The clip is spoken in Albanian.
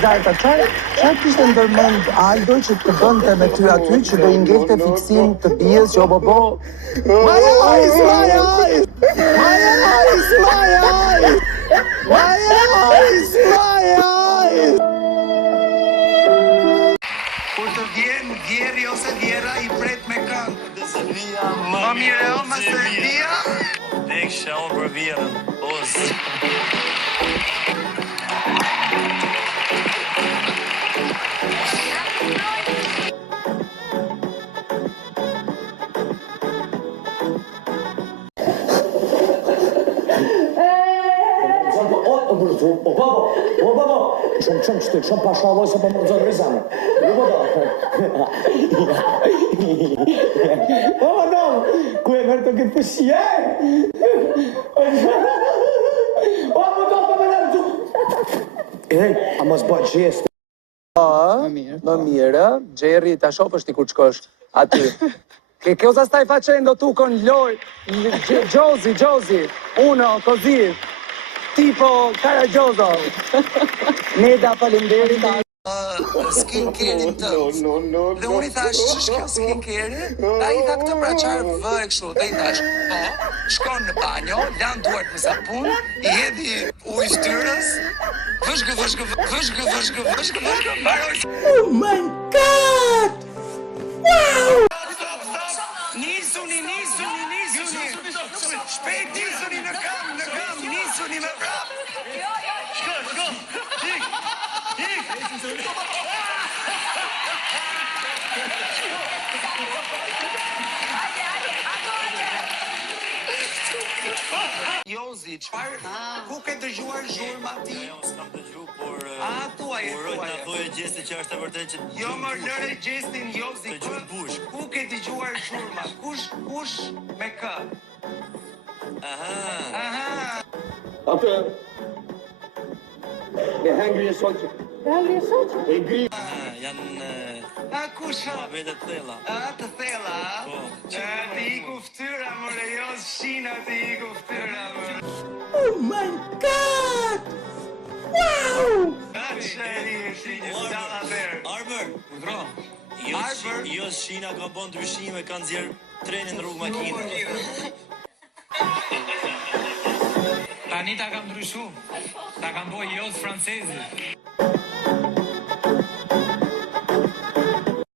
Zarta, çfarë kishte ndërmend Aldo që të bënte me ty aty që do i ngelte fiksim të bijës që bo. My eyes! Kur të vjen vjeri ose vjera i pret me këngë. Ma mire o, ma se vija? Dek shao për vjerën, Shumë pashavoj se po më rëzën rizame. Ku e mërë të këtë pëshje? A mos bëjt gjestë. Më mirë, Gjerri, ta shofësh ti kur shkosh aty. Che cosa stai facendo tu con lui? Josie, uno così, tipo coraggioso. Neda, faleminderit. Skincare-in tënd. Dhe unë I thash, ç'është kjo skincare? Ai I tha këtë pra çfarë vë e kështu. Dhe I thash, po, shkon në banjo, lan duart me sapun, I hedhi ujë shtyrës, vëzhgë, mbaroj. Oh my God! Wow! Nisuni. Shpejt nisuni në kam, nisuni me prap. Shko. Ik. Jozi, çfarë? Ku ke dëgjuar zhurma ti? Jo, s'kam dëgju, por... Tuaj. Ta thojë gjesti që është e vërtet që... Jo, më lëre gjestin, Jozi. Të gjurë bush. Ku ke dëgjuar zhurma? Kush me kë? Aha. Atë... E hengri e soqë. E gri. Janë... Kush? Vete të thella. Të thella? Po. Ti I ku ftyra, more, jo shina ti I ku ftyra, more. Oh my God! Wow! Arber! Jo shina ka bon ndryshime, kanë nxjerr trenin në rrugë makinë. Tani ta kam ndryshu. Ta kam boj jos francezi.